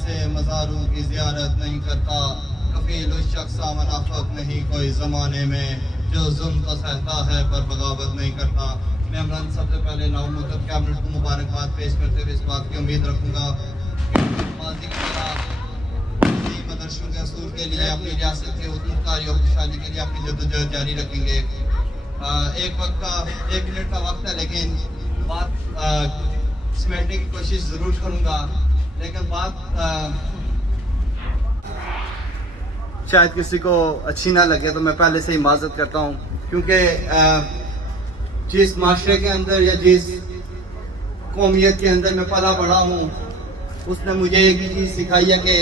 से मज़ारों की ज़ियारत नहीं करता, कफील उस शख्स सा मुनाफिक नहीं कोई ज़माने में जो जुल्म तो सहता है पर बगावत नहीं करता। मैं अमरान सबसे पहले नाउमुतब कैबिनेट को मुबारकबाद पेश करते हुए इस बात की उम्मीद रखूँगा कि माजी की तरह मदरसों के असूल के लिए अपनी रियासत के उतमकारी और खुशहाली के लिए अपनी जद्दोजहद जारी रखेंगे। एक मिनट का वक्त है, लेकिन बात समेटने की कोशिश ज़रूर करूँगा, लेकिन बात शायद किसी को अच्छी ना लगे तो मैं पहले से ही माजरत करता हूँ, क्योंकि जिस माशरे के अंदर या जिस कौमियत के अंदर मैं पला बढ़ा हूँ उसने मुझे एक चीज़ सिखाई है कि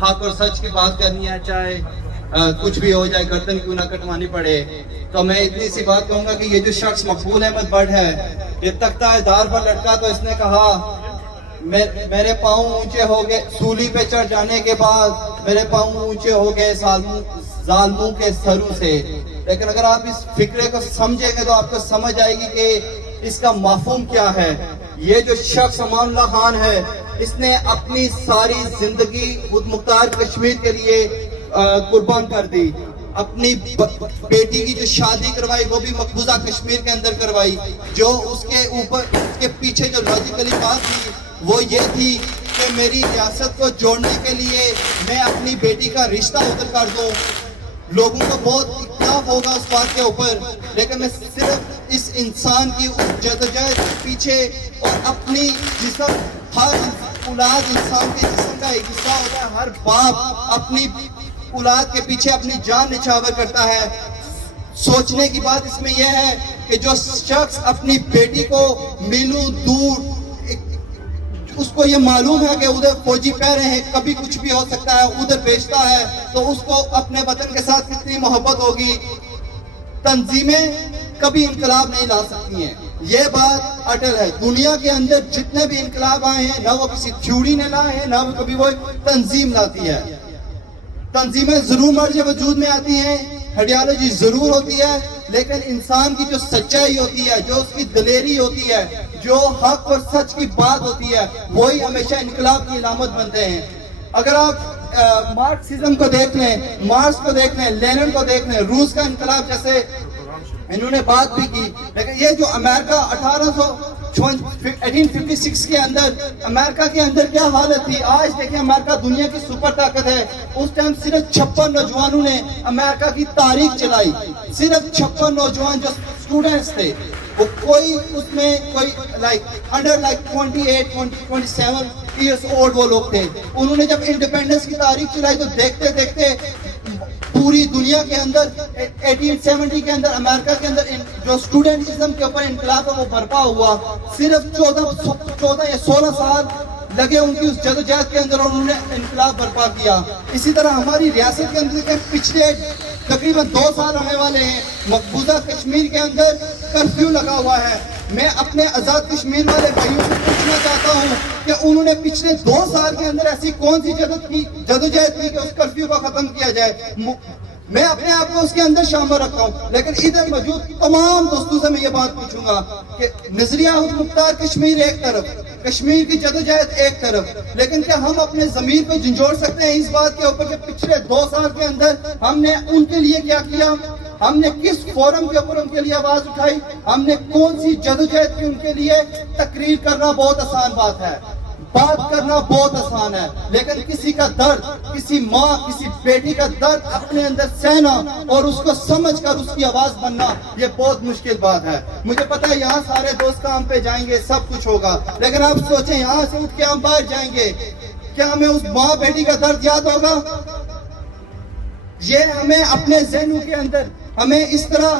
हक और सच की बात करनी है, चाहे कुछ भी हो जाए, गर्दन क्यों ना कटवानी पड़े। तो मैं इतनी सी बात कहूँगा कि ये जो शख्स मकबूल अहमद भट्ट है, ये तख्ता दार पर लटका तो इसने कहा मेरे पाँव ऊंचे हो गए, सूली पे चढ़ जाने के बाद मेरे पाँव ऊंचे हो गए जालिमों के सरों से। लेकिन अगर आप इस फिक्रे को समझेंगे तो आपको समझ आएगी कि इसका मफहूम क्या है। ये जो शख्स अमानुल्लाह खान है, इसने अपनी सारी जिंदगी खुद मुख्तार कश्मीर के लिए कुर्बान कर दी। अपनी बेटी की जो शादी करवाई वो भी मकबूजा कश्मीर के अंदर करवाई। जो उसके ऊपर उसके पीछे जो लॉजिकली बात थी वो ये थी कि मेरी रियासत को जोड़ने के लिए मैं अपनी बेटी का रिश्ता उधर कर दूं। लोगों को बहुत इख्तिलाफ होगा उस बात के ऊपर, लेकिन मैं सिर्फ इस इंसान की उस जद्दोजहद के पीछे और अपनी जिस्म, हर औलाद इंसान के जिस्म का एक हिस्सा होता है, हर बाप अपनी औलाद के पीछे अपनी जान निछावर करता है। सोचने की बात इसमें यह है कि जो शख्स अपनी बेटी को मीलों दूर, उसको ये मालूम है कि उधर फौजी पैरे हैं, कभी कुछ भी हो सकता है, उधर भेजता है, तो उसको अपने वतन के साथ कितनी मोहब्बत होगी। तंजीमें कभी इनकलाब नहीं ला सकती हैं, ये बात अटल है। दुनिया के अंदर जितने भी इनकलाब आए हैं, ना वो किसी थ्योरी ने लाए हैं, ना वो कभी वो तंजीम लाती है। तंजीमें जरूर मर्ज वजूद में आती हैं, आइडियोलॉजी जरूर होती है, लेकिन इंसान की जो सच्चाई होती है, जो उसकी दलेरी होती है, जो हक और सच की बात होती है, वही हमेशा इनकलाब की अलामत बनते हैं। अगर आप मार्क्सिज्म को देख लें, मार्क्स को देख लें, लेनिन को देख लें, रूस का इनकलाब जैसे इन्होंने बात भी की, लेकिन ये जो अमेरिका 1856 के अंदर अमेरिका के अंदर क्या हालत थी, आज देखिए अमेरिका दुनिया की सुपर ताकत है। उस टाइम सिर्फ 56 नौजवानों ने अमेरिका की तारीख चलाई, सिर्फ 56 नौजवान जो स्टूडेंट्स थे, वो कोई उसमें कोई अंडर 27 इयर्स ओल्ड वो लोग थे। उन्होंने जब इंडिपेंडेंस की तारीख चलाई तो देखते देखते पूरी दुनिया के अंदर 1870 के अंदर अमेरिका के अंदर जो स्टूडेंटिज्म के ऊपर इनकलाब है वो बर्पा हुआ। सिर्फ 14 या 16 साल लगे उनकी उस जदोजहद के अंदर, उन्होंने इनकलाब बर्पा किया। इसी तरह हमारी रियासत के अंदर पिछले तकरीबन 2 साल होने वाले हैं, मकबूजा कश्मीर के अंदर कर्फ्यू लगा हुआ है। मैं अपने आजाद कश्मीर वाले भाइयों से पूछना चाहता हूँ कि उन्होंने पिछले 2 साल के अंदर ऐसी कौन सी जदोजहद की कि उस कर्फ्यू को खत्म किया जाए। मैं अपने आप को उसके अंदर शामिल रखता हूँ, लेकिन इधर मौजूद तमाम दोस्तों से मैं ये बात पूछूंगा कि नजरिया मुख्तार कश्मीर एक तरफ, कश्मीर की जदोजहद एक तरफ, लेकिन क्या हम अपने जमीर को झंझोड़ सकते हैं इस बात के ऊपर कि पिछले 2 साल के अंदर हमने उनके लिए क्या किया, हमने किस फोरम के ऊपर उनके लिए आवाज उठाई, हमने कौन सी जदोजहद की उनके लिए। तकरीर करना बहुत आसान बात है, बात करना बहुत आसान है, लेकिन किसी का दर्द, किसी माँ, किसी बेटी का दर्द अपने अंदर सहना और उसको समझकर उसकी आवाज बनना, ये बहुत मुश्किल बात है। मुझे पता है यहाँ सारे दोस्त काम पे जाएंगे, सब कुछ होगा, लेकिन आप सोचें यहाँ से उठ के हम बाहर जाएंगे, क्या हमें उस माँ बेटी का दर्द याद होगा? ये हमें अपने ज़हनों के अंदर, हमें इस तरह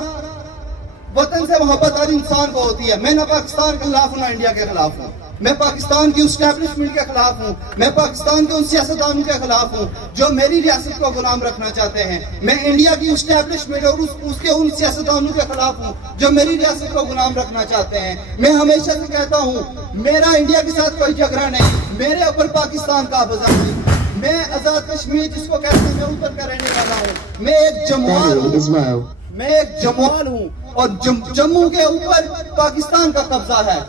वतन से मोहब्बत हर इंसान को होती है। मैं ना पाकिस्तान के खिलाफ हूँ ना इंडिया के खिलाफ हूँ, मैं पाकिस्तान की एस्टैब्लिशमेंट के खिलाफ हूँ, मैं पाकिस्तान के उन सियासतदानों के खिलाफ हूँ जो मेरी रियासत को गुलाम रखना चाहते हैं। मैं इंडिया की एस्टैब्लिशमेंट और उसके उन सियासतदानों के खिलाफ हूँ जो मेरी रियासत को गुलाम रखना चाहते हैं। मैं हमेशा से कहता हूँ, मेरा इंडिया के साथ कोई झगड़ा नहीं, मेरे ऊपर पाकिस्तान का कब्जा नहीं। मैं आजाद कश्मीर जिसको कहते हैं, मैं उधर का रहने वाला हूँ। मैं एक जमुआल हूँ और जम्मू के ऊपर पाकिस्तान का कब्जा है।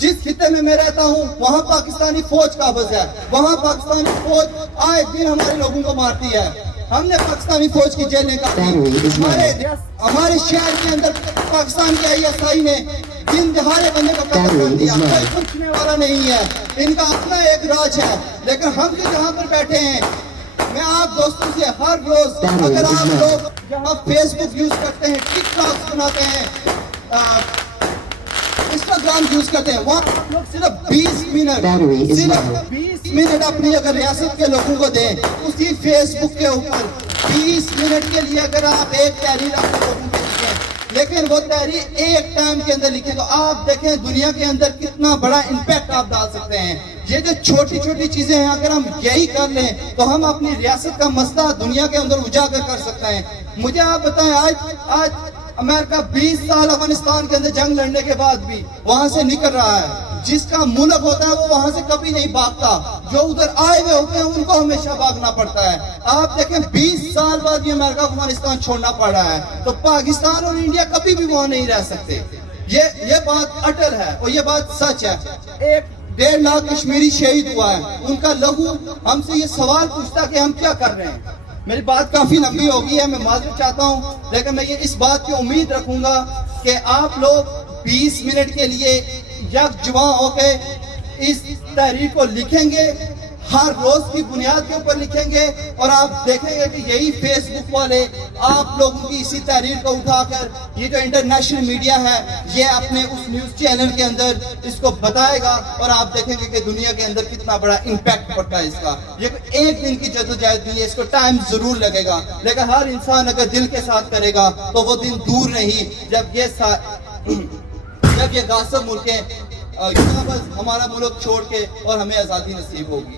जिस खिते में मैं रहता हूँ वहाँ पाकिस्तानी फौज काबिज है, वहाँ पाकिस्तानी फौज आए दिन हमारे लोगों को मारती है। हमने पाकिस्तानी फौज की जेलें काटी, हमारे शहर के अंदर पाकिस्तान के ISI ने दिन दिहाड़े बंदे को कत्ल कर दिया, कोई पूछने वाला नहीं है, इनका अपना एक राज है। लेकिन हम जो जहाँ पर बैठे हैं, मैं आप दोस्तों से हर रोज, अगर आप लोग जहाँ फेसबुक यूज करते हैं, टिकटॉक बनाते हैं, इंस्टाग्राम यूज करते हैं, वहाँ आप लोग सिर्फ 20 मिनट अपनी अगर रियासत के लोगों को दें, उसी फेसबुक के ऊपर 20 मिनट के लिए अगर आप एक तहरीर अपने लोगों को लिखें, लेकिन वो तहरीर एक टाइम के अंदर लिखें, तो आप देखें दुनिया के अंदर कितना बड़ा इम्पैक्ट आप डाल सकते हैं। ये जो छोटी छोटी चीजें हैं, अगर हम यही कर लें तो हम अपनी रियासत का मसला दुनिया के अंदर उजागर कर सकते हैं। मुझे आप बताएं, आज अमेरिका 20 साल अफगानिस्तान के अंदर जंग लड़ने के बाद भी वहां से निकल रहा है। जिसका मुल्क होता है वो वहां से कभी नहीं भागता, जो उधर आए हुए होते हैं उनको हमेशा भागना पड़ता है। आप देखें 20 साल बाद भी अमेरिका को अफगानिस्तान छोड़ना पड़ा है, तो पाकिस्तान और इंडिया कभी भी वहां नहीं रह सकते। ये बात अटल है और ये बात सच है। 1.5 लाख कश्मीरी शहीद हुआ है, उनका लहू हमसे ये सवाल पूछता कि हम क्या कर रहे हैं। मेरी बात काफी लंबी हो गई है, मैं माजूर चाहता हूँ, लेकिन मैं ये इस बात की उम्मीद रखूंगा कि आप लोग 20 मिनट के लिए यकजुआ होके इस तहरीर को लिखेंगे, हर रोज की बुनियाद के ऊपर लिखेंगे, और आप देखेंगे कि यही फेसबुक वाले आप लोगों की इसी तहरीर को उठाकर ये जो इंटरनेशनल मीडिया है ये अपने उस न्यूज चैनल के अंदर इसको बताएगा, और आप देखेंगे कि दुनिया के अंदर कितना बड़ा इम्पैक्ट पड़ता है इसका। ये एक दिन की जद्दोजहद नहीं है, इसको टाइम जरूर लगेगा, लेकिन हर इंसान अगर दिल के साथ करेगा तो वो दिन दूर नहीं जब ये गासिब मुल्क हमारा मुल्क छोड़ के और हमें आज़ादी नसीब होगी।